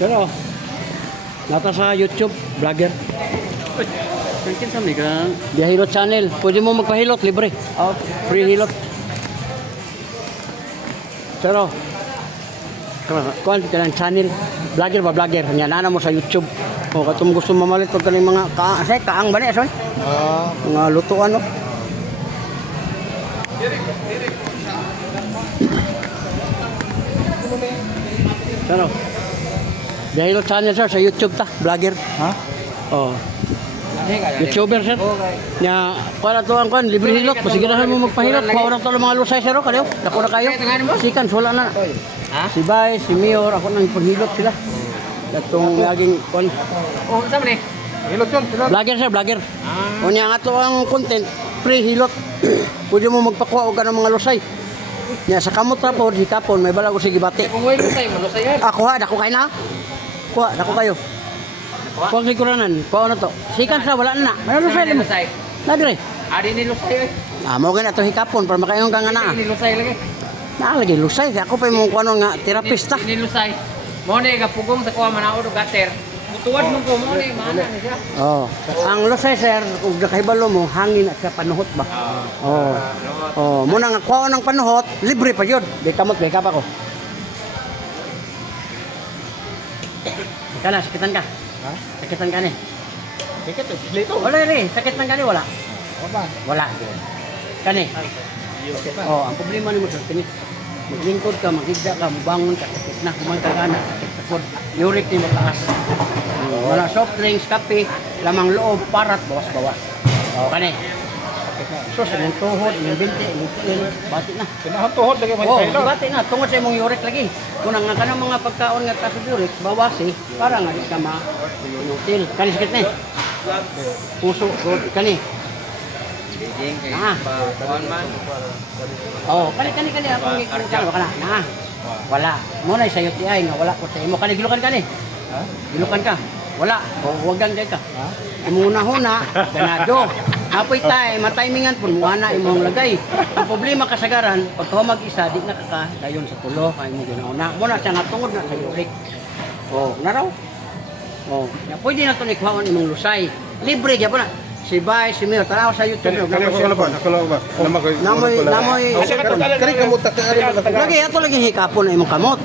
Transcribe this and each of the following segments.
Pero, nata sa YouTube, vlogger. Kankin sa mga Dia Hilot channel. Pwede mo magpahilot, libre. Free hilot. Pero, kuhan ka ng channel. Vlogger ba, vlogger? Nana mo sa YouTube. O, katong gusto mamalit pag kaning mga kaang ba niya, soy? Mga lutuan, no? Pero, Dia Hilot channel, sir, sa YouTube ta, vlogger. ha? Oh. YouTuber sir. Nya para to ang kan libre hilot, pasigurahan mo magpahilot. Kuha na to mga lusay sir, kadayo. Dako na kayo. Sikan wala na. Ha? Si Bay, si Mayor, ako nang paghilot sila. Datong laging kon. Oh, sama ni. Hilot yun, hilot. Vlogger sir, vlogger. O nya nga to ang content, free hilot. Pwede mo magpakuha og kanang mga lusay. Nya sa kamot ra po hikapon may bala ko sige bati. Kung wala say, malusay yan. Ako ha, dako kay na. Kuha, dako kayo. Kuha siguranan, kuha na to. Sikan sa wala na. May lusay mo. Lusay. Nadre. Adi ni lusay. Amo gani ato hikapon para makayong kang ana. Ni lusay lagi. Lagi lusay ako pa mo kuno nga terapista. Ni lusay. Mo ni gapugong sa kuha manaod og gater. Butuan mo ko mo ni mana ni siya. Oh. Ang lusay sir ug nakahibalo mo hangin at sa panuhot ba. Oh. Oh, mo nang kuha ng panuhot, libre pa gyud. Di kamot ba ka pa ko. Kana sakitan ka. Ha? Sakitan ka ni. Tiket to, dito. Wala rin, sakit man kani wala. Apa? Wala. Kani. Oh, ang problema nimo sir kini. Maglingkod ka, magigda ka, mubangon ka, sakit na, kumain ka gana, sakit sa pod. Uric ni mataas. Wala soft drinks, kape, lamang loob, parat, bawas-bawas. Oh, kani. So, sa yung tuhod, yung binti, yung tiil, bati na. Kinahang tuhod lagi mo Oh, hilot. bati na, tungod sa imong uric lagi. Kung nga ka ng mga pagkaon nga kasod uric, bawasi, para nga di ka ma-util. Kani sakit na eh. Puso, good, kani. Biging kay Ah. kuan man. Oh, kani akong gikan wala na. Wala. Mo na sa UTI nga wala ko sa imo kani gilukan kani. Ha? Gilukan ka. Wala. O wagang kay ka. Ha? Imuna-huna, ganado. Apoy tay, matimingan pun mo ana imong lagay. Ang problema kasagaran, pag ka mag-isa di na ka dayon sa tulo kay mo ginauna. Mo na siya nga tungod na sa uric. Oh, naraw. Oh, ya pwede na to ni kuhaon imong lusay. Libre gyapon na. Si Bay, si Mayor, tanaw sa YouTube. Kani ko ba? Ako ba? Namoy. Kani kamot ta kani mo ta. Lagi ato lagi hikapon na imong kamot.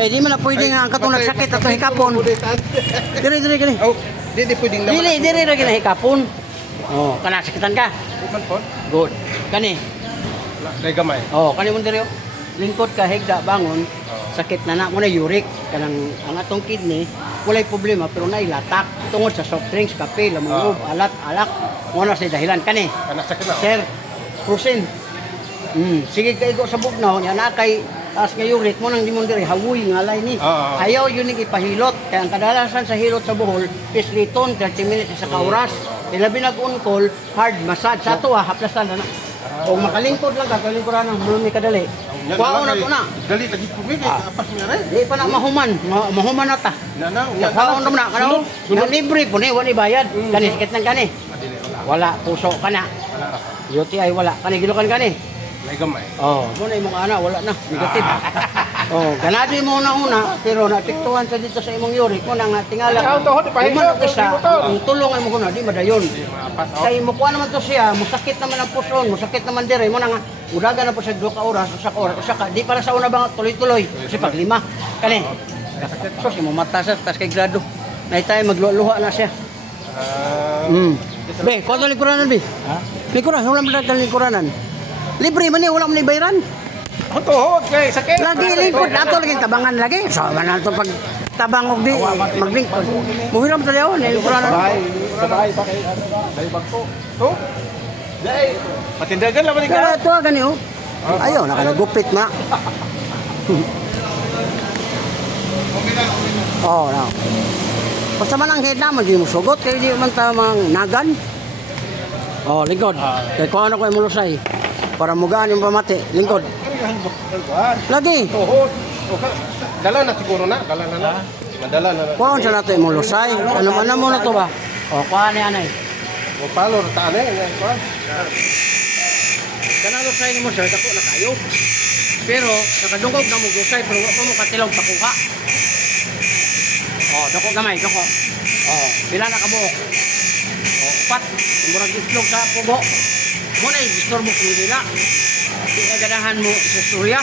Kay di man na pwede nga ang katong nagsakit ato hikapon. Diri kani. Oh, di pwedeng naman. Dili lagi na hikapon. Oh, kana sakitan ka. Man po. Good. Kani. Dai gamay. Oh, kani mo diri. Lingkod ka higda bangon. Sakit na mo na uric kanang ang atong kidney walay problema pero nailatak tungod sa soft drinks, kape, lamang alat, alak. Mo na sa dahilan kani. Anak sakit na. Sir, Prusin. Sige kay go sa bugnaw nya na kay taas nga uric mo nang dimon diri hawoy ngalay ni. Ayaw yun ning ipahilot kay ang kadalasan sa hilot sa buhol pisliton 30 minutes sa kauras. Ilabi nag-on-call hard massage sa to haplasan na. O makalingkod lang ka kalingkuran ng bulong ni kadali. Kuhaon na to na. Dali lagi pumi kay apas mi ray. Di pa na mahuman na ta. Nana, Kuhaon na kano. Nga libre po ni wala bayad. Kani sakit nang kani. Wala puso kana. UTI wala. Kani gilukan kani. Dai gamay. Oh, mo na imong ana wala na negative. Oh, ganado mo na una pero natiktuhan sa dito sa imong uric mo nang tingala. Ikaw tuhod ipahilot. Ang tulong ay mo kuno di madayon. Kay mo kuha naman to siya, musakit naman ang puson, musakit naman dire mo nang udaga na po sa 2 ka oras, usa ka oras, usa ka di para sa una bang tuloy-tuloy kasi pag 5 kani. So si mo mata sa tas kay grado. Nay tayo magluha na siya. Be, kuno lingkuranan be. Ha? Lingkuran, wala man dagal lingkuranan. Libre man ni wala man ni bayaran. Ang tuhod kay sakit. Lagi lingkod ato lagi tabangan lagi. So man ato pag tabang og di maglink. Muhiram ta daw ni kurana. Sabay pa kay dai bangko. To? Dai. Patindagan lang Kaya ka. ito gani oh. Ayaw nakalagupit na. Oh, now. Basta man ang head na mo di mo sugot kay di man ta mang nagan. Oh, lingkod. Kay ko ano ko mulusay para mugaan yung pamati. Lingkod. Lagi. Tuhod. Dala na siguro na, dala na. Madala na. Kuhaan sa nato yung mulusay. Ano mo na to ba? Oh, kuhaan ni anay. O palo ta na kuan. Kanang lusay ni mo sir, dako na kayo. Pero nakadungog na mo lusay pero wa pa mo katilaw pakuha. Oh, dako gamay, dako. Oh, pila na ka buok. Oh, upat. Murag itlog sa pugo. Mo na i-disturbo ko nila. Di ka ganahan mo sa storya.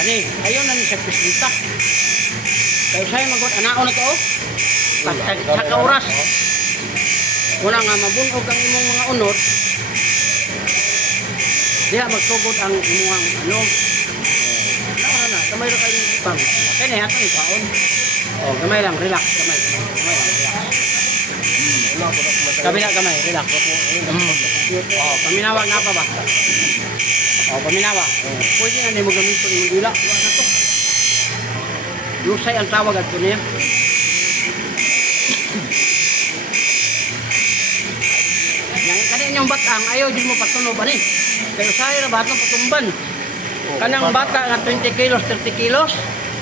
Kani, ayaw na ni sa pislita. Kaya sa'yo mag-uot, anao na to, oh. Sa oras. Una nga, mabunog ang imong mga unod. Diha, magsugod ang imong ano. Na, kamay rin kayong ipang. Kaya na, hatang ipaon. Oh, gamay lang, relax, gamay. Gamay lang, relax. Kabila, gamay, relax. Oh, paminawag na pa ba? Oh, paminawa. Pwede na hindi mo gamit yung dila. Huwag na to. Lusay ang tawag at niya. Ngayon kanina yung batang, ayaw din mo patunog ba ni? Kaya saya na batang patumban. Kanang bata nga 20 kilos, 30 kilos.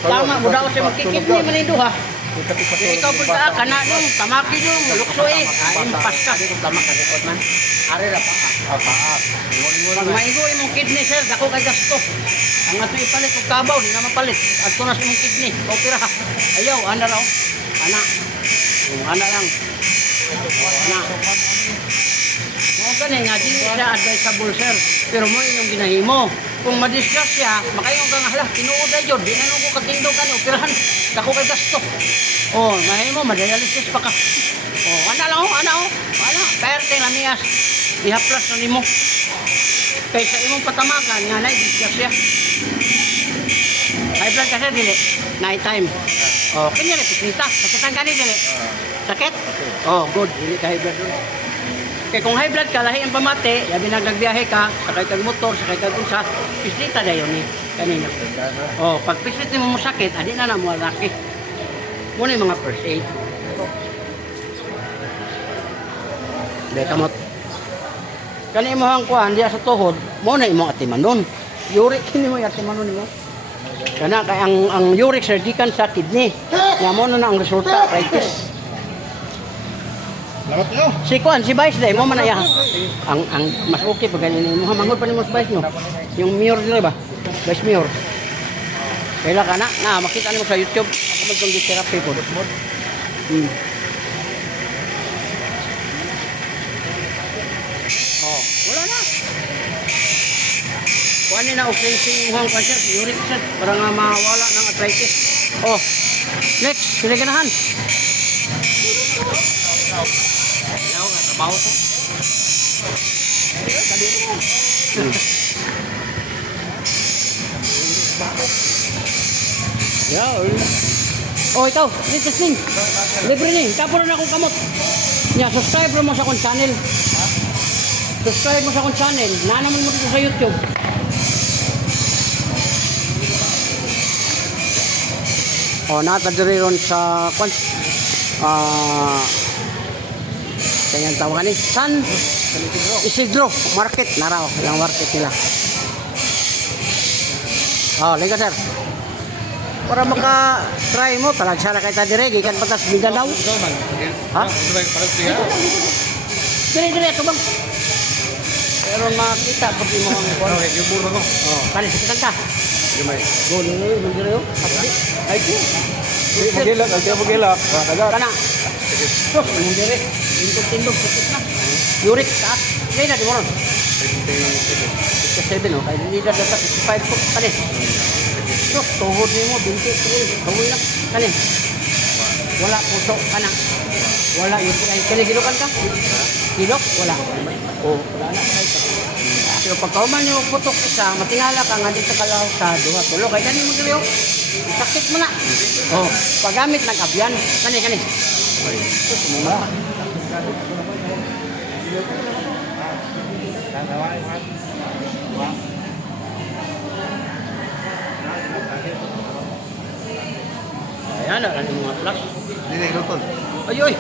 Tama, budaw siya magkikip ni manido ha. Kaya ikaw po ka, kana nung, tamaki nung, lukso eh. Ayun, paska. Tamak ka likod man. Ari ra pa. Pag maigo imong kidney sir, dako kay gasto. Ang ato ipalit og kabaw, di na mapalit. Adto na sa imong kidney, opera. Ayaw, ana raw. Ana. Ana lang. Ana. Mo gani nga di siya advisable sir. Pero mo inyong ginahimo. Kung ma-discuss siya, makayong kang hala, tinuod ay jud, di na nung ko katindo ka ni operahan. Dako kay gasto. Oh, mahimo madialysis pa ka. Oh, ana lang oh, ana oh. Ana, perte lamiyas. Ihaplas na nimo. Kaysa imong patamakan nga na discuss siya. High blood kasi dili. Night time. Oh, kanya rin pisnita. Sakit ang gani dili. Sakit? Oh, good. Dili ka high blood dun. Kaya kung high blood ka, lahi ang pamati, yabi nagbiyahe ka, sakay kag motor, sakay kag unsa, pisnita dayon ni kanina. Oh, pag pisnit mo sakit, adi na mo laki. Muna yung mga first aid. Dahil kamot. Kani mo hang kuan diya sa tuhod, mo na imong atimanon. Uric kini mo atimanon nimo. Kana kay ang uric sir gikan sa kidney. Nya mo na ang resulta arthritis. Salamat nyo. Si kuan si Vice day mo man ya. Ang mas okay pag ganyan mo mangod pa nimo si Vice no. Yung mirror dili ba? Vice mirror. Kaya kana na makita nimo sa YouTube ako magtong therapy po. Oh, wala na. Kuha na o cleansing yung kansiya, uric acid, para nga mawala ng arthritis. Oh, next, sila ganahan. Ayaw nga, trabaho to. Oh, ikaw, dito sing. Libre ni, kapuro na akong kamot. Yeah, subscribe mo sa akong channel. Subscribe mo sa akong channel. Naanaman mo dito sa YouTube. Oh, natadiri ron sa kwan. Kanyang tawagan ni San Isidro Market. Naraw, yung market nila. Oh, liga sir. Para maka-try mo, talagsara kay tadiri, gikan patas Mindanao. Ha? Dire-dire ito bang? Pero makita pag mo ang kwan. Okay, yung burro ko. Oh, kani sakitan ka. Gamay. Go, dire yo. Pati. Ay ko. Magilak, ang tiyan magilak. Dagat. Kana. So, mong dire. Tindog sakit na. Uric taas. Kaya na di moron. 57 oh. Kaya hindi na data 55 ko. Kani. So, tuhod mo 23. Kawoy na. Kani. Wala puso. Kana. Wala yun. Ay, kinigilokan ka? Gilok? Wala. Oh, wala na kahit ka. Pero pagkauman yung putok isa, matingala ka nga dito kalaw sa duha tulo. Kaya kani mo giliw. Sakit mo na. Oh, paggamit ng abyan. Kani. Sumuma. Ayan, ano yung mga flash? Hindi na ilutol. Ayoy,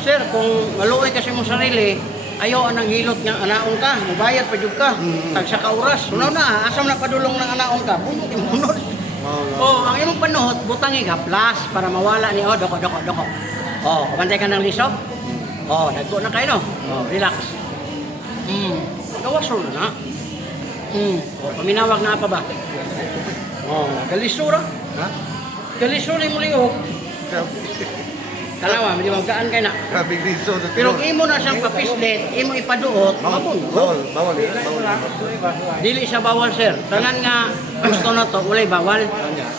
sir, kung maluoy kasi mong sarili, ayaw anang hilot nga anaon ka, mabayad pa jud ka, tag sa kauras. Sunaw na, asam na padulong ng anaon ka, bunot yung bunot. Oh, ang imong panuhot, butang ka, plus, para mawala ni, oh, doko. Oh, kabantay ka ng liso? Oh, nagko na kayo, no? Oh, relax. Gawas na. Oh, paminawag na pa ba? Oh, kalisura. Ha? Kalisura mo liyo. Kalawa, hindi magkaan kayo na. Grabe griso. Pero kung imo na siyang papislet, imo ipaduot, Bawal. Bawal. dili siya bawal, sir. Tanan nga gusto na to, walay bawal.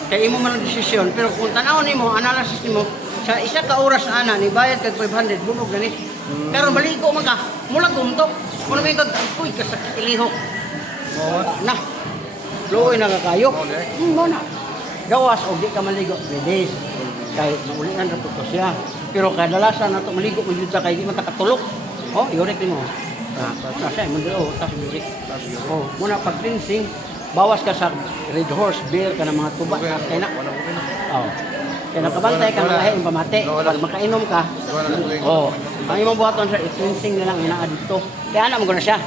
Kaya imo man ang desisyon. Pero kung tanawon nimo, analysis nimo, sa isa ka oras ana, ni bayad kag 500, bunog gani. Pero maligo man ka, mula gumtok. Kung may kag kuy ka sa ilihok. Na. Luoy na kakayo. Mo na. Gawas og di ka maligo 3 days. Kahit naulian ra puto siya. Pero kadalasan nato maligo mo jud kay di man ta katulog. Oh, yorek nimo. Kasi mo dito tas music. Oh, muna pag cleansing, bawas ka sa Red Horse beer ka ng mga tuba kay na. Oh. Kaya nakabantay ka ng lahi ang pamati. Pag makainom ka, oh, ang imong buhaton sa cleansing na lang inaa dito. Kaya na mo na siya.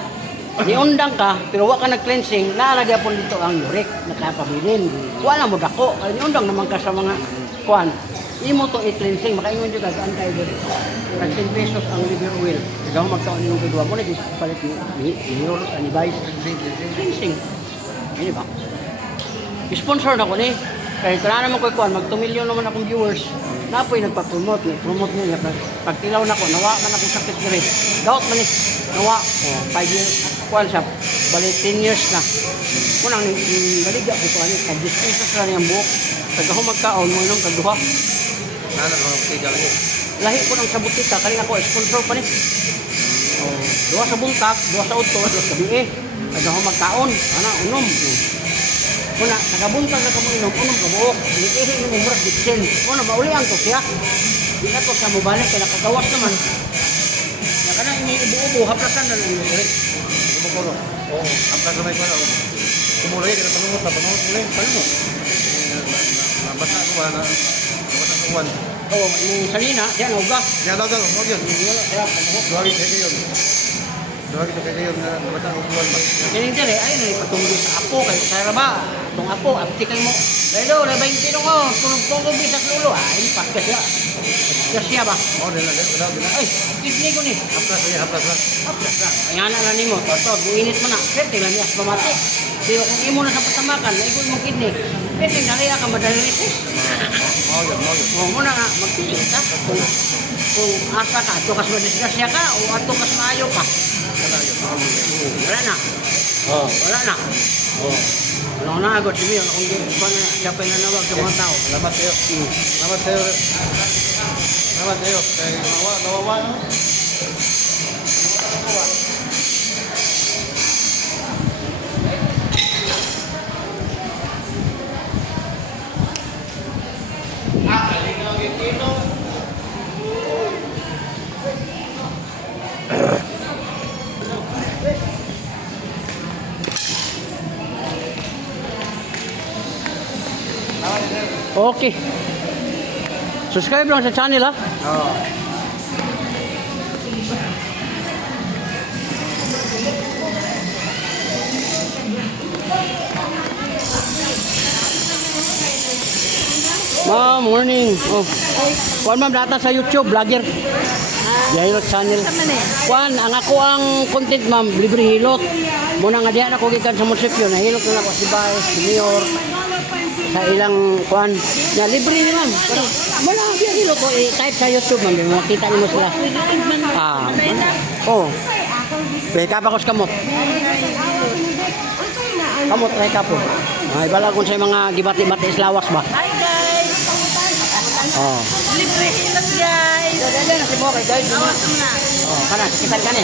Niundang ka, pero wa ka nag-cleansing, naalagyan po dito ang uric, nakapabilin. Wala mo dako. Niundang naman ka sa mga kuan. Imo to i-cleansing, makaingon dito gagaan kayo dito. 10 pesos ang liver oil. Ikaw magkaon yung kedua mo, nag-palit ni Hirolos, ni Vice. Cleansing. Ini ba? Sponsor na ko ni. Kaya kaya naman ko kuan, mag 2 million naman akong viewers. Napoy nagpa-promote ni. Promote niya. Pag tilaw na ko, nawa man akong sakit ni rin. Daot man ni. Nawa. 5 years. Kuan siya. Balik 10 years na. Kunang baligya ko kuan ni. Kag-dispensa sa niyang buhok. Tagaho magkaon mo nung kagduha. Nana mga tiga lang yun. Lahi ko ng sabutita. Kali ako, sponsor pa ni. Duha sa buntag, duha sa udto, duha sa biye. Tagaho magkaon. Ana, unom. Kuna, nagabuntag na kamo inom, unom ka buok. Inikihi ni mo murag bitsin. Kuna, maulian to siya. Di na to siya mubalik, kaya nakagawas naman. Naka na, ibu-ubo, haplasan na lang yung ulit. Kumukuro. Oo. Kapag na may pala. Kumuloy, kaya panungot na. Panungot. Nabasa ko ba na? Nabasa ko ba? Oo, yung salina, yan, uga. Yan daw. Huwag yun. Wala, kaya panuhok. Duwagi kayo yun. Duwagi kayo yun na nabasa ko ba? Kining dire, ayun na, ipatunggo sa apo, kayo sa ba? Itong apo, aptikay mo. Pero, na 20 nung ko, tulog-tulog sa lulo, ay, paskas siya. Paskas siya ba? Oo, nila. Ay, kidney ko ni. Haplas na. Haplas na. Ayan na ni mo, toto, buinit mo na. Pwede lang niya, pamati. Pero kung imo na sa patamakan, naigon mo kidney, pwede na rin ka madalitis. Oo, yun. O muna nga, magpili ka. Kung asa ka, ato kas madisgrasya ka, o ato kas maayo ka. Wala na. Wala na. Ano na agad si Mio, kung di ba na siya pa nanawag sa mga tao. Salamat sa'yo. Salamat sa'yo. Kaya nawawa. Okay. Subscribe lang sa channel ha. Oo. Ma'am, morning. Oh. Kuan ma'am data sa YouTube, vlogger. Hilot channel. Kuan, ang ako ang content ma'am, libre hilot. Muna nga diyan ako gikan sa munisipyo, nahilot na ako si Vice, si Mayor. Sa ilang kuan, na libre ni ma'am. Pero wala diyan hilot ko, type sa YouTube ma'am, makita niyo sila. Oh. Pwede ka pa ko sa kamot. Kamot, try ka po. Ay, bala kung sa mga gibati-bati islawas ba? Hi guys! Oh. Libre hilot guys! Dali na si mo kay guys. Oh, kana kitan kani.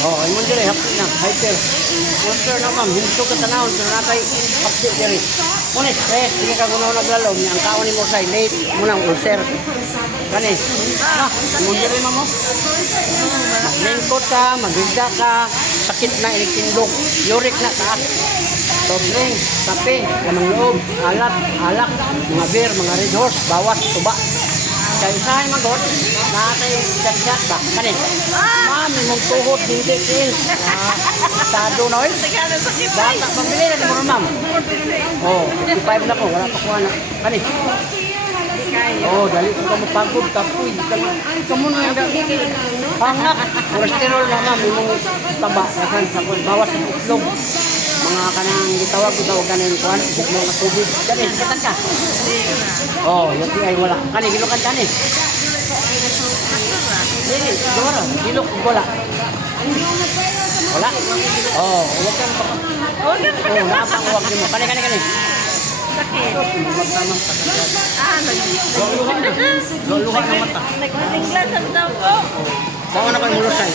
Oh, imong dire hapit na. Hyper. Monster na ma'am, hinto ka tanawon pero nakay hapit dire. Muna stress, sige ka kuno naglalom niya ang kaon ni mo say late muna ang ulcer. Kani. Ah, imong dire mamo. Lingkot ka, magwigda ka, sakit na inikindog, uric na taas. Tobling, kape, lamang loob, alak, mga beer, mga red horse, bawas, tuba. Kaya isahay magot, nakatay gat-gat ba? Kanin? Ma'am, imong tuhod, hindi kin. Sado na oy. Bata, pambili na mo ma'am. Oh, 55 na ko, wala pa kuha na. Kanin? Oh, dali ko ka mapagod, kapoy. Kamu na yung pangak. Cholesterol na ma'am, imong taba. Kasan sa bawas ng utlog. Mga kanang gitawag kanang kuan, bukmo nga tubig. Kani, kitan ka. Oh, yung ay wala. Kani gilukan kani. Dili, dora, gilok wala. Wala. Oh, wala kang pa. Oh, napakawag mo. Kani. Sakit. Luluhan ng mata. Nagtinglas ang daw ko. Saan na kayo mulusay?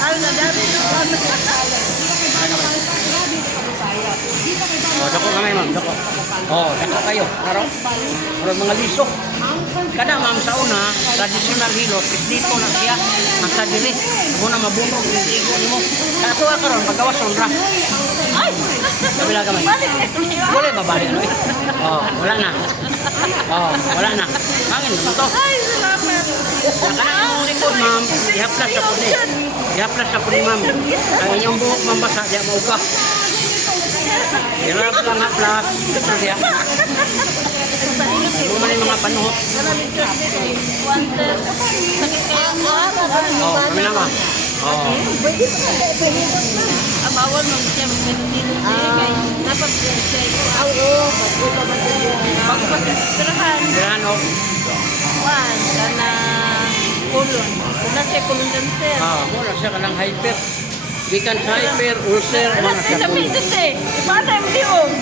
Ano na dami Oh, dako kamay ma'am, dako. Oh, dako kayo. Karon. Karon mga lisok. Kada ma'am sa una, traditional hilot, dito na siya ang sadili. Muna mabunog yung igo nimo. Kaso karon paggawas honra. Ay, kabila kamay. Wala babalik ano. Oh, wala na. Oh, wala na. Hangin mo to. Ay, salamat. Kana mo likod ma'am, ihaplas sa pudi. Ihaplas sa pudi ma'am. Ang inyong buhok mambasa diya mauga. Hirap lang haplas. Ito diya. Ano man yung mga panuhot. Sakit kayo mo. Oh, kami na ma'am. Oh. Bawal mo siya magpinilin kay dapat siya. Oo, pagpapatirahan. Yan o. Juan, kana kulon. Kuna siya kulon dyan, sir. Muna siya ka ng hyper. Gikan sa hyper, ulcer, mga siya Sa po. pisos eh. Ipata yung liog.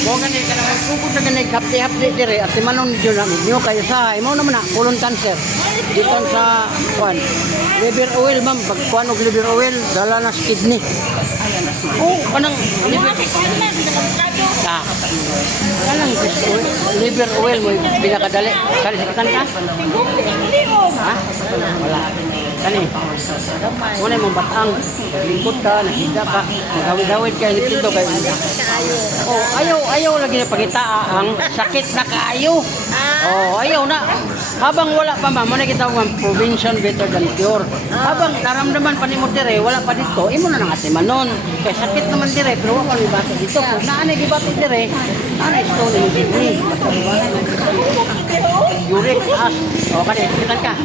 Mo gani ka naman kubot sa ganay hapdi-hapdi dire at timanon niyo na niyo kayo sa imo naman na colon cancer. Gikan sa kuan. Liver oil ma'am, pag kuan og liver oil dala na sa kidney. Oh, kanang liver Ah. Kanang liver oil mo pinakadali. Kali sa ka? Ha? Wala. Kani. Muna mong batang. Lingkot ka, nakita ka. Magawid-gawid ka, nagtito kayo. Oh, ayaw lagi na pagita ang sakit na kaayo. Oh, ayaw na. Habang wala pa ma'am, muna kita ang prevention better than cure. Habang naramdaman pa ni mo dire, wala pa dito, imo na nang atimanon. Kaya sakit naman dire, pero wala pa ni bato dito. Kung naanay di bato dire, naanay stone yung kidney. Uric acid. Oh, kani, kita ka.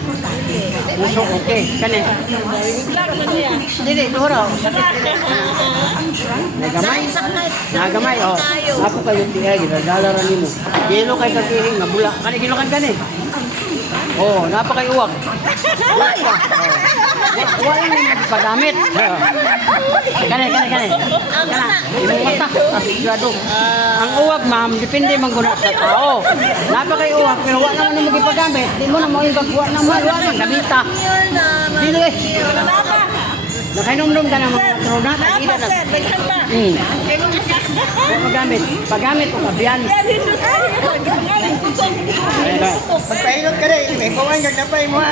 Muso, okay. Kani. Dili, duhura. Sakit dire. Nagamay, oh. Ako kayo tingay, ginadala rin mo. Gilo kay kakiring, nabula. Kani, gilokan ka ni. Oh, napakay uwag. Uwag pa. Oh. Wala nang pagamit. Kani. Kana. Imong mata. Sigurado. Ang uwag, ma'am, depende man guna sa tao. Napakay uwag, pero wala naman mo gipagamit. Di mo na mo ibagwa na mo. Wala man gamita. Dili eh. Nakainom-nom ka ng mga trona. Takila na. Pagamit o kabiyan. Pagpahilot ka rin, may kumain kang napay mo.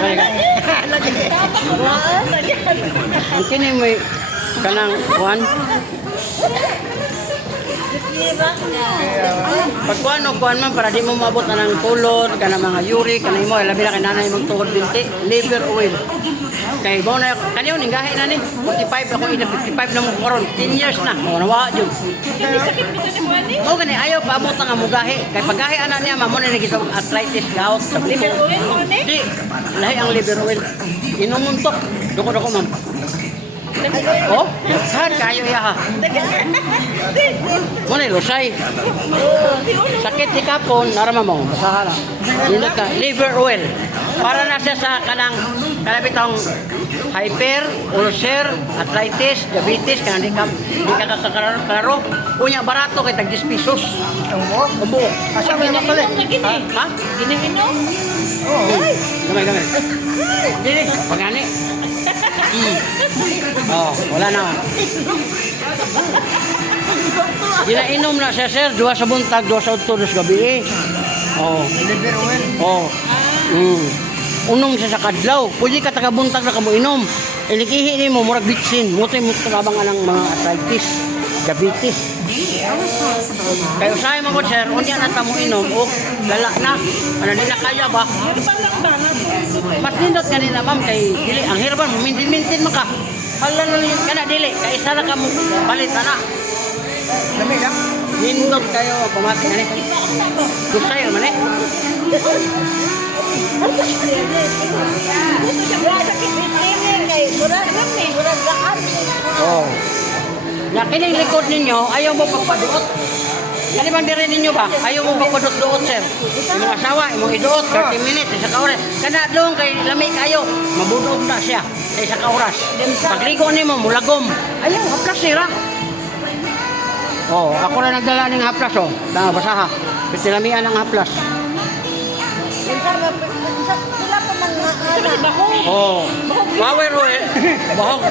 Ang kini mo kanang kuan. Pag kuan man para di mo maabot na ng tulod, kanang mga uric, kanang mo, labi na kay nanay mong tuhod binti, liver oil. Kay mo na kaniyo ning gahi na ni 45 ako ina 55 na mo karon 10 years na. Oh, nawa jud. Oh, gani ayaw pa abot nga mo gahi. Kay paggahi ana niya mamo na gito arthritis gout sa liver. Di lahi ang liver oil. Inumuntok. Doko ma'am. Oh, saan kayo ya ha? Muna lusay. Sakit di kapon, narama mo, basahan na. Liver oil. Para na siya sa kanang kalabitang hyper, ulcer, arthritis, diabetes, kanang di ka kakararo. Unya barato kay tag 10 pesos. Ubo. Asa mo naman pala? Ha? Iniinom? Gamay. Dili, pagani. Oh, wala na. Ginainom na siya, sir. 2 sa buntag, 2 sa utod, 2 sa gabi. Oh. Oliver Owen. Oh. Unong siya sa kadlaw. Pwede ka tagabuntag na ka mo inom. Ilikihi ni mo, murag bitsin. Mutoy mo tabang ng mga arthritis, diabetes. Kayo sa mga good, sir, unya na ta mo inom, o lala na. Ano di na kaya ba? Mas nindot kanina, ma'am, kay dili. Ang hirapan mo, mintin maka. Hala na yun ka na, dili. Kaya isa na ka mo palit, ana. Lamig lang. Nindot kayo, pamati na ni. Gusay naman eh. Oh. Na kining likod ninyo, ayaw mo pagpaduot. Kani bang diri ninyo ba? Ayaw mo pagpaduot, sir. Imong asawa, imong iduot 30 minutes isa ka oras. Kana doon kay lami kayo, mabudog na siya sa isa ka oras. Pagligo nimo mulagom. Ayaw haplas sira. Oh, ako na nagdala ning haplas oh. Tama basaha. Pitilamian ang haplas. Oh, power oil. Bahog.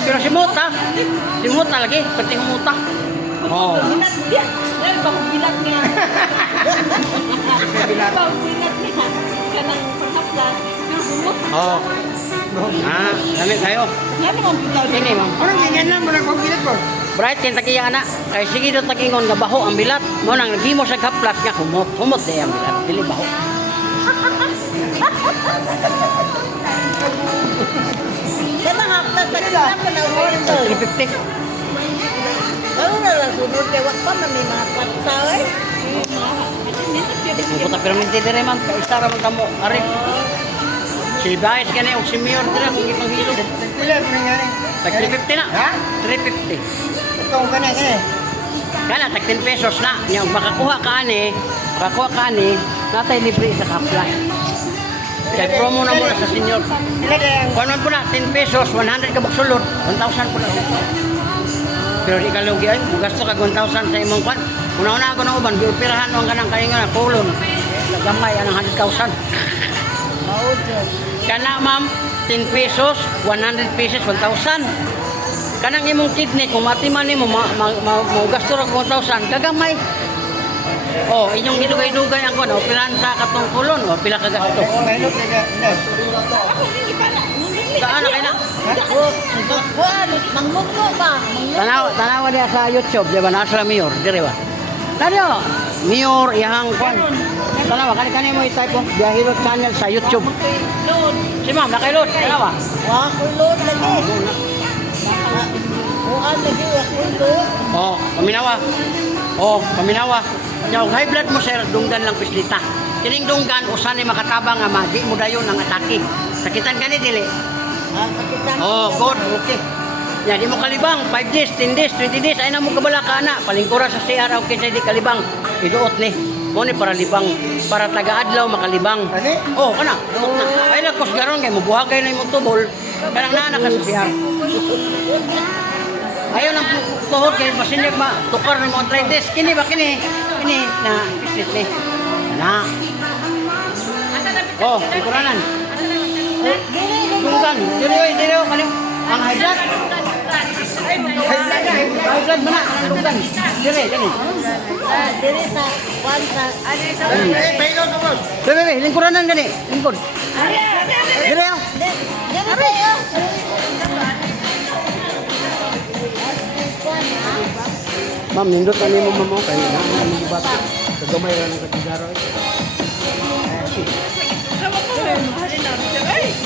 Pero si Muta lagi, pati Muta. Oh. Oh. Ah, dami kayo. Ini, ma'am. Ano ganyan lang mo nagpagbilat ko? Bright kin tagiya ana. Kay sige do tagingon nga baho ang bilat. Mo nang nagimo sa haplas nga humot day ang bilat. Dili baho. Kaya haplas sa kanya pa na order. 350. Ano na lang sunod kay wak pa na may mga patsaway. Puta pero minti dire ma'am, kay isa ra man kamo. Are. Si Vice kani og si Mayor dira kung itong hilog. Wala ko nangyari. Tag 350 na. Ha? 350. Ito ang kanya. Kana tag 10 pesos na. Nya makakuha ka ani, natay libre sa kapla. Kay promo na muna sa senior. Ila din. Kuan po na 10 pesos, 100 ka buksulot, 1,000 po na. Pero di ka lugi ay, gasto ka 1,000 sa imong kwan. Una-una ako na uban, gioperahan mo ang kanang kainga na kulon. Gamay anang 100,000. Kana ma'am, 10 pesos, 100 pesos, 1,000. Kanang imong kidney, kung matiman nimo gasto ra 1,000, kagamay. Oh, inyong gidugay-dugay ang kuno, operahan sa katong kulon, o pila ka gasto. May look na. Saan na kay na? Mangmugno ba? Tanawa dia sa YouTube, di ba? Nasa Mayor, dire ba? Tanawa, Mayor, ihang kwan. Tanawa, kani mo i-type ko, Biahiro channel sa YouTube. Si ma'am, nakailot, tanawa. Wa ko load lagi. Uan lagi wa ko load. Paminawa. Nya og high blood mo sir, dunggan lang pislita. Kining dunggan usan ni makatabang nga madi mo dayon ang atake. Sakitan kani dili. Sakitan. Good, okay. Ya, di mo kalibang, 5 days, 10 days, 20 days, ay na mo kabala ka na. Palingkura sa CR, okay, di kalibang. Iduot ni. Mo ni para libang, para taga-adlaw makalibang. Ani? Oh, kana, duot na. Ay na, kusgaron kay mabuhagay na yung tubol. Kanang nana ka sa CR. Ayaw lang tuhod kay masinyag tukar ng mga arthritis. Kini ba, kini na bislit ni. Na. Oh, ikuranan. Dunggan, diri kani. Ang high blood. High blood mana? Dunggan. Diri. Diri sa kwan sa Payo ko boss. Diri, lingkuranan gani. Lingkod. Diri. Diri tayo. Ma'am, nindot ani mo mamo kay na mo bata. Kagamay ra ng katigaro.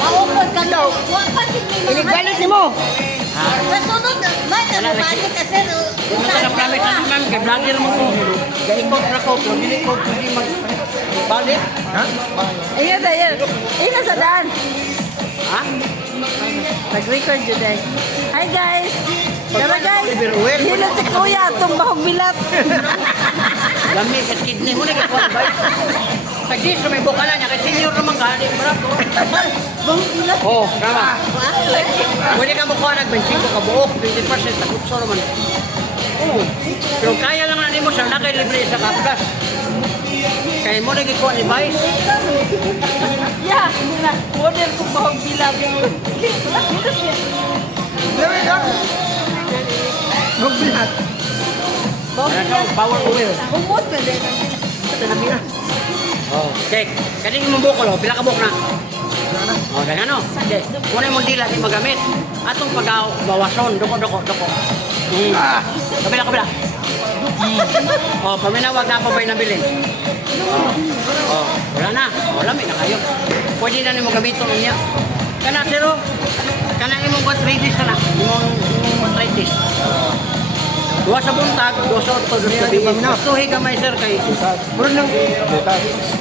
Maupod ka daw. Wa pa si Inigalit nimo. Sa sunod, may nababalik kasi. Kung sa promise na ma'am, kay vlogger mo ko. Gaikot ra ko, pero dili ko pwede balik. Ha? Ayun. Ina sa daan. Ha? Nag-record yun eh. Hi guys! Tara guys! Oliver Owen. Yun na si Kuya, itong bahog bilat. Lami ka kidney mo na ka ba? Kay di sa may bukala niya kay senior naman ka, di ba? Oh, tama. Pwede ka mo kuha nag-benching ko ka buok, 20% takot so naman. Oh. Pero kaya lang na nimo sa nakay libre sa kaplas. Kay mo naging kuha ni Vice. Ya, muna. Model ko bahog bilang. Lawi ka. Magbilat. Ano ka power wheel. Umot pa din. Ito na mira. Oh, check. Kasi yung bukol, oh, pila ka buk na. Oh, dengan ano? Okay. Muna mo dila di magamit. Atong pag-bawason, doko. Kabila. Oh, paminawag na pa ba'y nabili? Oh, wala na. Oh, lamig na kayo. Pwede na nimo gamiton niya. Kana siro, kana imong arthritis na. Imong arthritis. Dua sa buntag, dua sa orto, dua sa biig. Suhi ka may sir kay Puro nang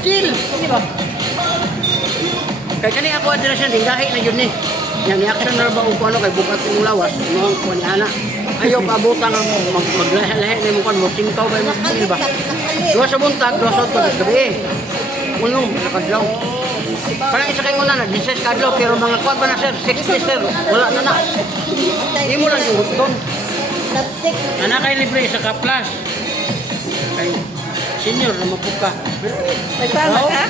chill, di ba? Kay kani ako address din gahi na yun ni. Yang reaction na ba kung ano kay bukat yung lawas, noong kuha ni Ana. Ayaw paabutan ang maglahe-lahe na yung mo, singkaw ba yung di ba? Dua sa buntag, dua sa orto, dua sa gabi. Ulong, nakadlaw. Parang isa kayo na, nag-16 kadlaw, pero mga kuha ba na sir, 60 sir, wala na. Di mo lang yung hutton. Anak kay libre sa kaplas. Kay senior na mapuka. Nagpama ka?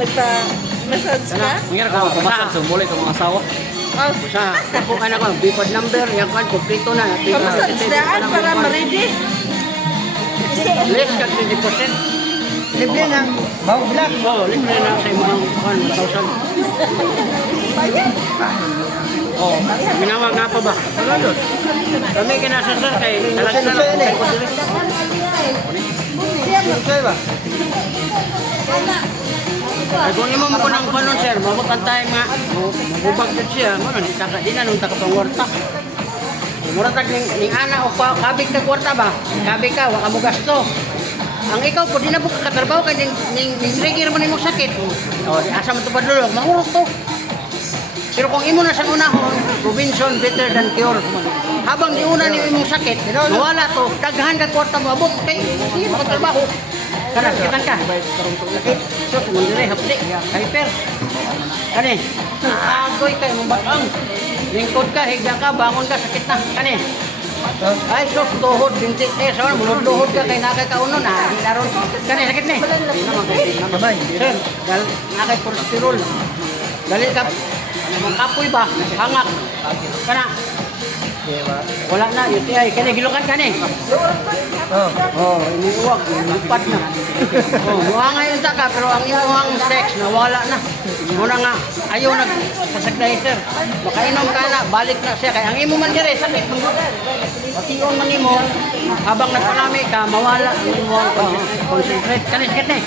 Nagpa-massage ka? Mangyari ka pumasok sa mulay sa mga asawa. Oh, Sa ako anak ko, bipod number, yung kan kompleto na. pa-massage daan para ma-ready. Less ka 20%. libre na. Bawo bilat. Oh, libre na sa imong 1,000. Oh, minawag nga pa ba? Kami kinasa sir kay talaga na lang. Sino ba? Ay kung imo mo ko ng kanon sir, mabukan tayo nga. Mabubag din siya, mo nang kakadi na nung takapangwarta. Mura tag ning ana o kabig tag kwarta ba? Kabig ka, wa ka mo gasto. Ang ikaw po di na buka katrabaho kay ning trigger man imong sakit. O di asa man to padulog, mangurot to. Pero kung imo na sa unahon, prevention better than cure. Habang di una ni imong sakit, nawala to, daghan ka kwarta mo abot kay sige mo trabaho. Kana sakitan ka. Sakit. So mo dire hapdi, hyper. Kani. Agoy kay mo batang. Lingkod ka, higa ka, bangon ka, sakit na. Kani. Ay, sos, tuhod, binti. Saan mo, tuhod ka kay nakay kauno na. Daron. Kani, sakit ni. Babay. Sir, nakay cholesterol. Dali ka. Namang kapoy ba? Hangak. Kana. Wala na, UTI. Kani, gilukan ka ni. Oh, iniuwag. Lupat na. Oh, muha yung taka, pero ang iuwang sex, nawala na. Muna nga, ayaw nagsasagday, sir. Makainom ka na, balik na siya. Kaya ang imo man dire, sakit mo. Patiyon man imo, habang nagpanami ka, mawala ang imo ang concentrate. Kani, sakit ni.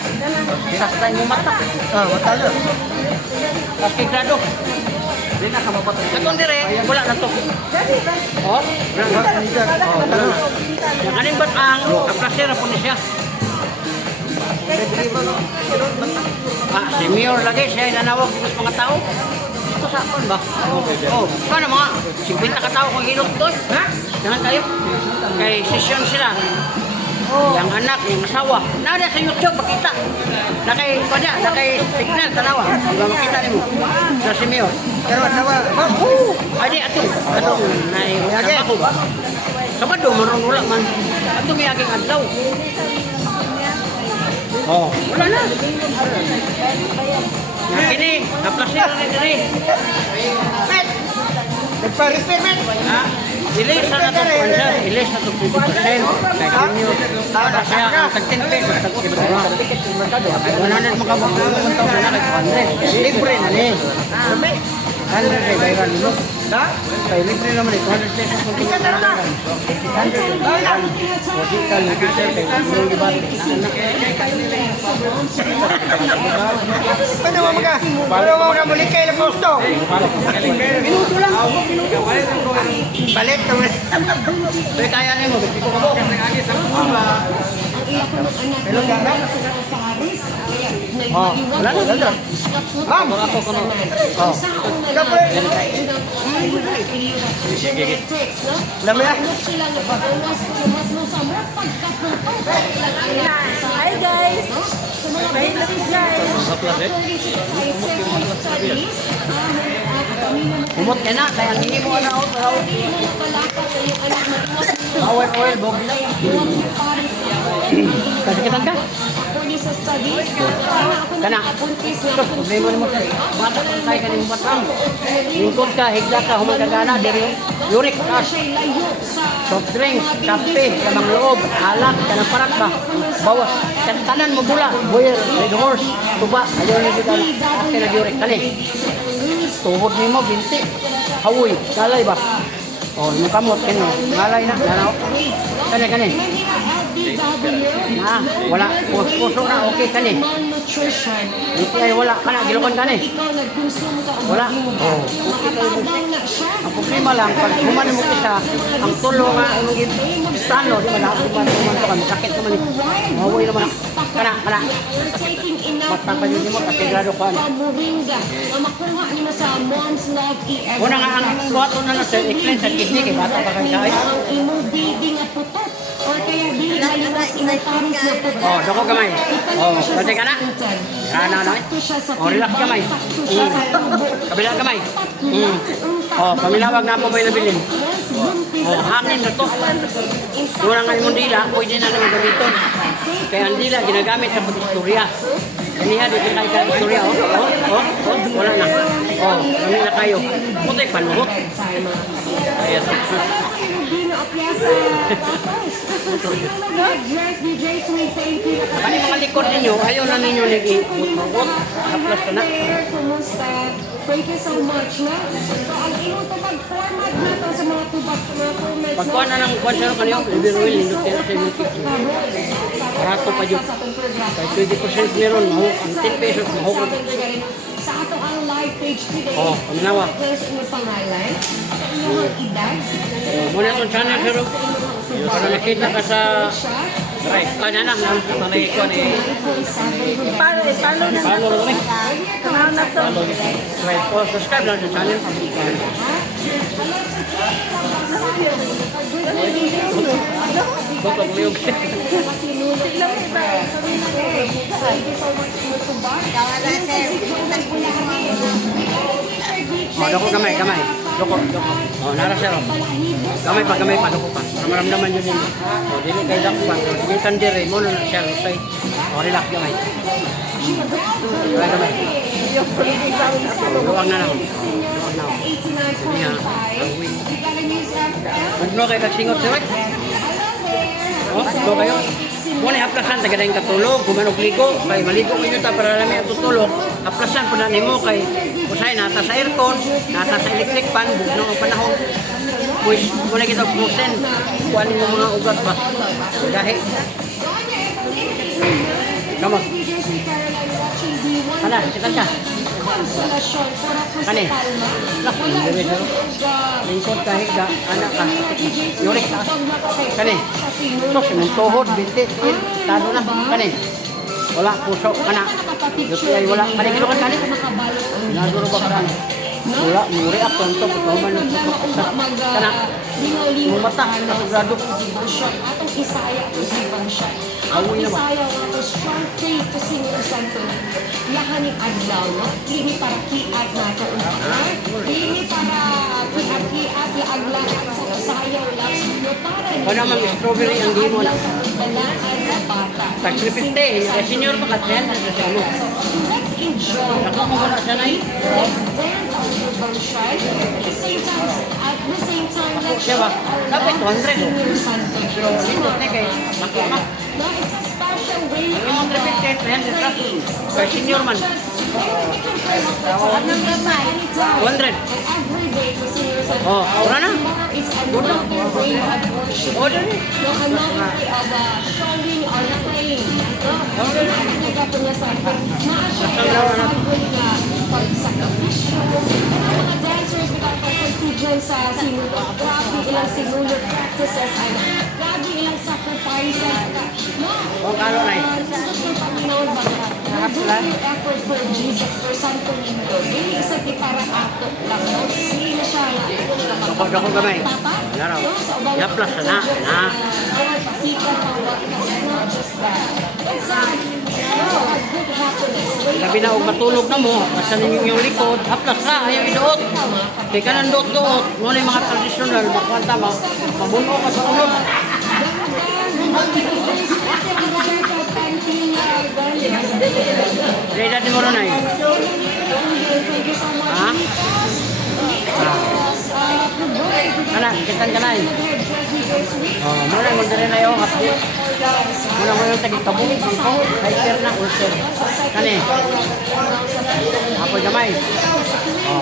Sastay mo mata. Matalo. Tapos kay grado. Di na ka mapatay. Katong dire, wala na to. Oh, yang aning bat ang aplasera po ni siya. Si Mayor lagi siya nanawag sa mga tao. Ito sa akon ba? Oh, paano mga 50 ka tao kung hilot to? Ha? Jangan kayo. Kay session sila. Yang anak, yang asawa. Nada sa YouTube makita. Nakay signal tanawa. Ba makita nimo. Sa si Mayor. Pero nawa. Adi ato nai ako ba? Sabado maron wala man. Ato miyaging adlaw. Oh, wala na. Kini, naplasir na diri. Nagpa-repair man. Ha? Ilis na to sponsor, ilis na to 50%. Kaya inyo, para siya ang tag 10 pesos, tag 100 makabok na 1,000 na kay 200. Libre na ni. 100 kay bayaran mo. Ha? Kay libre naman 200 pesos kung tingnan na lang. 100 bayaran. Kasi ka nag-share kay yung gibati. Paano mo ka muli kayo na posto? Minuto lang. Balik na mo. Pero kaya niyo mo, bigti ko mo. Hello, gana? Oh, wala na. Ma'am! Oh. Kapre! Lamaya? Mahilot siya eh. Haplas eh. Kumot ka na, kaya hindi mo na ako. Power oil, bog. Kasakitan ka? Kana. Ito, problema mo ka. Bata ka tayo ka ng batang. Lingkod ka, higla ka, humagagana, diri. Uric acid. Soft drinks, kape, kamang loob, alak, kanang parat ba? Bawas. Tanan mo bula. Boyer, red horse, tuba. Ayaw na dito. Ate na uric. Kani. Tuhod ni mo, binti. Hawoy, galay ba? Oh, yung kamot, kano. Galay na, laraw. Kani. Na, wala. Puso na, okay, kani. Hindi ay wala. Kana, gilukan kani. Wala. Oh. Ang problema lang, pag human mo isa, ang tulo nga, ang istano, di ba na, human to ka, masakit naman eh. Mahuwi naman. Kana. Mata pa yun mo, katigado ko. Una nga, ang buhato na na, i-clean sa kidney, kay bata pa kayo kahit. Oh, doko kamay. Oh, pwede ka na. Na. Oh, relax kamay. Kabila kamay. Oh, paminawag na po ba yung nabilin? Oh, hangin na to. Muna nga yung dila, pwede na naman gamiton. Kaya ang dila, ginagamit sa pag-istorya. Kaniha, dito kayo ka istorya. Oh, wala na. Oh, kami na kayo. Putik pa, no? Yes. Kani mga likod ninyo, ayaw na ninyo nag-i-but-but. Haplas ka na. Thank you so much, na. So, ang inong to mag-format na to sa mga tubak, sa mga formats. Pagkuha na ng kwan sa'yo kanyo, Oliver Oil, hindi kaya sa yung kitchen. Barato pa yun. Kaya 20% meron, ang 10 pesos, mahukod. Sa ato ang live page today, Oh, paminawa. sa inyong pangalan, sa inyong edad, Muna itong channel, sir. Para nakita ka sa... Kanya na, nanay ko ni... Paano na? Paano na kami? Paano na to? Subscribe lang sa channel. Bukog liyog. Oh, doko kamay. Doko. Oh, nara sir. Kamay pa, doko pa. Maramdaman yun din. Oh, dili kay dako pa. Sige tandire mo na siya say. Oh, relax kamay. Kamay. Luwag na lang. Sige nga. Ano kayo kagsingot sir? Oh, go kayo. Muna aplasan taga dayong katulog, kumanog ligo, kay maligo kayo ta para lami ang tutulog. Aplasan po na nimo kay usay nata sa aircon, nata sa electric fan, bugno ang panahon. Pues muna kita pusen, kuanin mo mga ugat ba. Dahil. Kamo. Ana, kita ka. Kani. Lah, dili sir. Lingkod kahit ka anak ka. Yurik ka. Kani. Tos ng tuhod binti tado na kani. Wala puso kana. Yuti ay wala kani kilokan kani. Naguro ba kana? Wala muri ak tonto ko man kana. Mumata na sigurado. atong Isaya usibang siya. Ang Awoy naman. Isaya nga strong faith to sing the santo. Lahaning adlaw, no? Dili para kiat na ito. Dili para kiat la aglaw sa Isaya wala. No, para Kung naman strawberry ang di mo na. dalaan na bata. Tag-tripinte, senior pa ka 10 na sa ano. Let's enjoy. Ako mo na siya na Let's dance on the bunshine. At the same time, let's Siya ba? Dapat 200 sing santo. Pero dito te kay makama. No, it's a special way Ang imong tripinte 300 ka. Kay senior man. Anong gamay? 200. Every day to sing your santo. Oh, wala na. Tomorrow is another way of worship. O dali. No, another way of showing or praying. No, nagka po niya santo. Maasya ang santo nga pagsakripisyo. Ang mga dancers nakapagpagtudyan sa sinulog. Grabe ilang sinulog practices ay grabe ilang sacrifices. No, O kalo na eh. sa Panginoon ba? Effort for Jesus, for Santo Niño. Hindi isa di para ato lang. No? Sino siya nga? Dako gamay. Laraw. Yaplas na. Sikat ang not just that. It's a labi na og matulog na mo, basta ninyo yung likod, haplas na, ayaw iduot. Kaya ka nang duot-duot, muna yung mga tradisyonal, makwanta, mabuno ka sa unod. Reda di mo rin ay. Ha? Kana, kitan ka na eh. Muna mo din na yung update. Muna mo yung tagikabuk dito. Hyper na ulcer. Kani. Apoy gamay.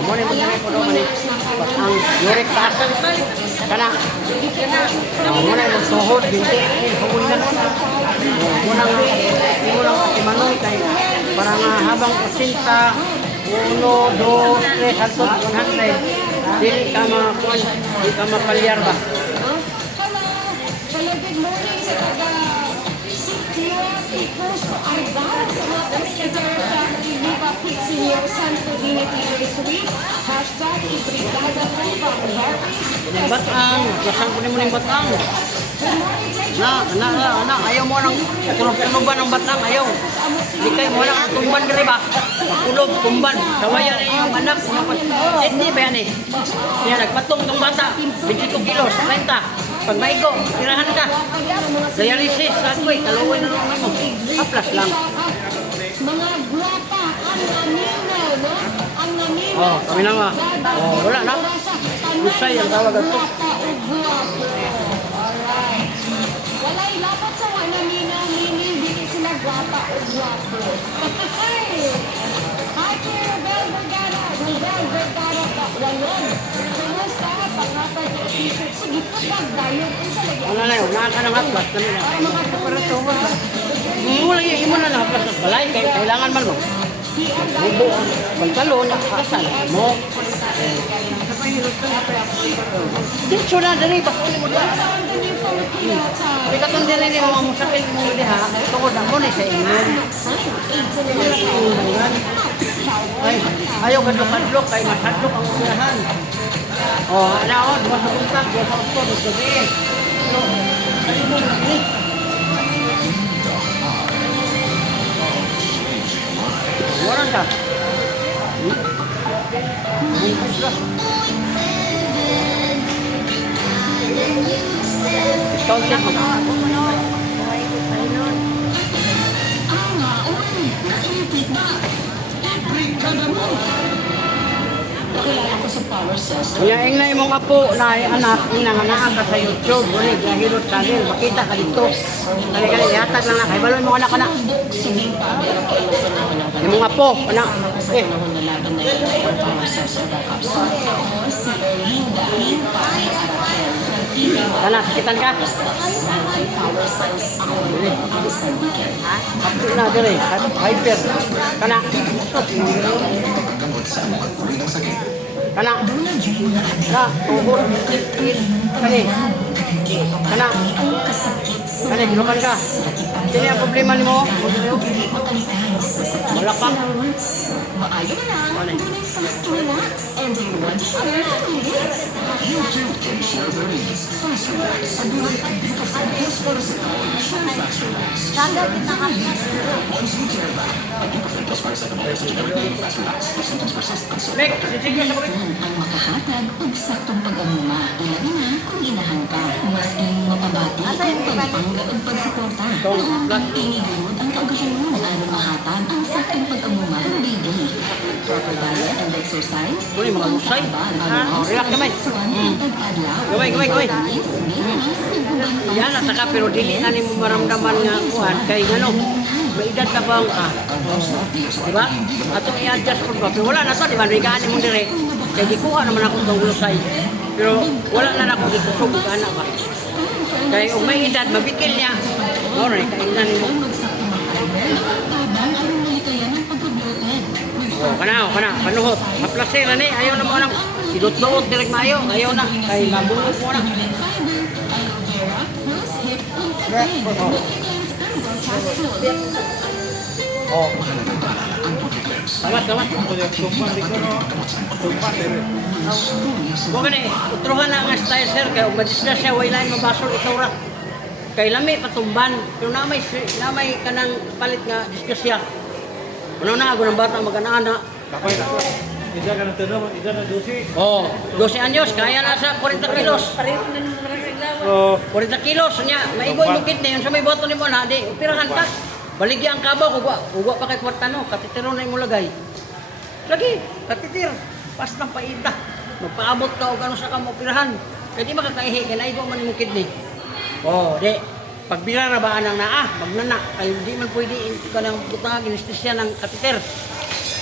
Muna mo din na yung mani. Ang uric acid. Kana. Muna yung tuhod. Binti. Huwag na. Muna nga imanoy kay para nga habang 80, 1, 2, 3, hangtod 100. Dili ka makakuan, di ka mapalyar ba? Hello, good morning sa taga Advance, Secretary Family Viva Pit Senior Santo Dignity Nursery, hashtag Ibrigada Viva Yung batang, lasan ko mo yung batang. Ayaw mo nang tulog-tuloban ng batang, ayaw. Hindi kayo mo nang tumban ka rin ba? Tulog, tumban. Sawayan na yung anak. Hindi ba yan eh? Kaya nagpatong tong bata, 22 kilos, 30. Pag maigo, tirahan ka. Dialysis, sakoy, kalawin na lang mo. Haplas lang. mga guwapa, ang naninaw, no? Ang naninaw. Kami lang ah. Wala na. Usay ang tawag ito. Alright. Walay lapat sa mga naninaw, meaning dili sila guwapa o guwapo. Hi, Kuya Bel Vergara. Bel Vergara, Walon. Kumusta? Pangapag na t-shirt. Sige, pag-diet. Isa lagi. Wala na yun, naka ng haplas. Mga kaparatuwa. Mula yung imo na ng haplas sa balay, kailangan man mo. Bubo, pagkalon, kasal mo. Dito na, dali, bakuli mo na. Ikatong dili ni mga musakil mo diha, tungod na mo na sa inyo. Ay, ayaw kadlok-kadlok, kay masadlok ang unahan. Ano ako, duwa sa buntag, duwa sa usto, duwa sa biin. Ano mo na, ini? Waran ka? Discounted mo. Kaya na imong apo na anak, nangangaan ka sa YouTube, ulit, nahilot channel, makita ka dito. Kali-kali, ihatag lang na, kay baloy mo anak. Imong apo, anak. Anak, sakitan ka? Apo na, dire, hyper. Kana. Kana. Kana, tuhod. Kani. Kana. Kani, ginukan ka. Sino ang problema ni mo? Wala ka. Maayo na lang, fast relax, and they want to share their needs. You too can share their needs. Fast relax, at beautiful fast relax. Dagat kita ka. Once you care about, Beautiful plus paracetamol is generic fast relax. If symptoms persist, consult. Mek, sisigil sa kulit. Ang makahatag og saktong pag-amuma, ilabi na kung inahan ka. Mas ing mapabati ang pagpangga og pagsuporta. Inigurod ang kaugasyon mo na ano mahatag ang saktong pag-amuma ng baby. Proper diet and exercise. Uy, mga lusay. Relax kamay. Gamay. Yan, nataka, pero dili na ni mo maramdaman nga kuhan. Kay ano, may edad ka ba ka? Diba? Atong i-adjust ko ba? Pero wala na to, diba? Rigaan mo dire. Kaya di kuha naman ako itong lusay. Pero wala na ako dito sa bukana ba? Kaya kung may edad, mabikil niya. Alright, kainan mo. Kana, panuhot. Maplaser na ni, ayaw na mo nang idot-doot, direct maayo. Ayaw na, kay mabungot mo na. Salamat. Huwag ni, utruhan na nga style sir, kaya umadisna siya, way lain mabasol, itaw ra. Kay lami patumban, pero namay kanang palit nga diskusya. Ano na ako ng bata mag-ana. Kapay na. Isa ka ng tanong, isa na dosi. Oh, 12 anyos, kaya na sa 40 kilos. Pareho na nung nagreklamo. Oh, 40 kilos niya, maigoy mo kidney yun sa may boto ni mo na, di, upirahan ka. Baligyan ka ba, ugwa pa kay kwartano, katitiro na yung lagay. Lagi, katitir, pas ng paita. Magpaabot ka o gano'n sa kamo upirahan. Kaya di makakaihi, kaya naigo man yung kidney. Oh, di, pag binarabaan ng naa, magnana, kayo di man pwede ka ng butang anesthesia ng katitir.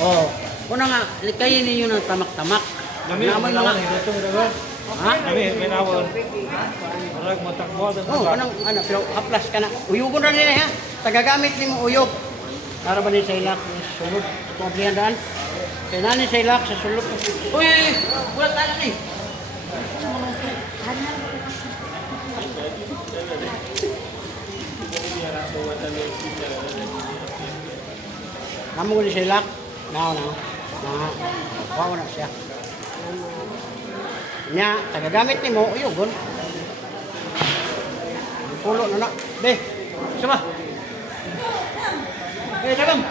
Oh, una nga, likayin ninyo ng tamak-tamak. nami, Naman may mga, nawan, ito mo naman. ha? Nami, may nawan. Marag matakbo. Oh, ano, pero haplas ka na. Uyugon na nila ha. Tagagamit ni mo uyog. Para ba ni sa ilak, sulod. Ito ang plihandaan. Kaya na ni sa ilak, sa sulod. Uy, wala tayo ni. Namo ko ni sa ilak. Na. Wow na siya. Nya, tagagamit ni mo, uyugon. Pulo na na. Be, isa ba? Be, dagang.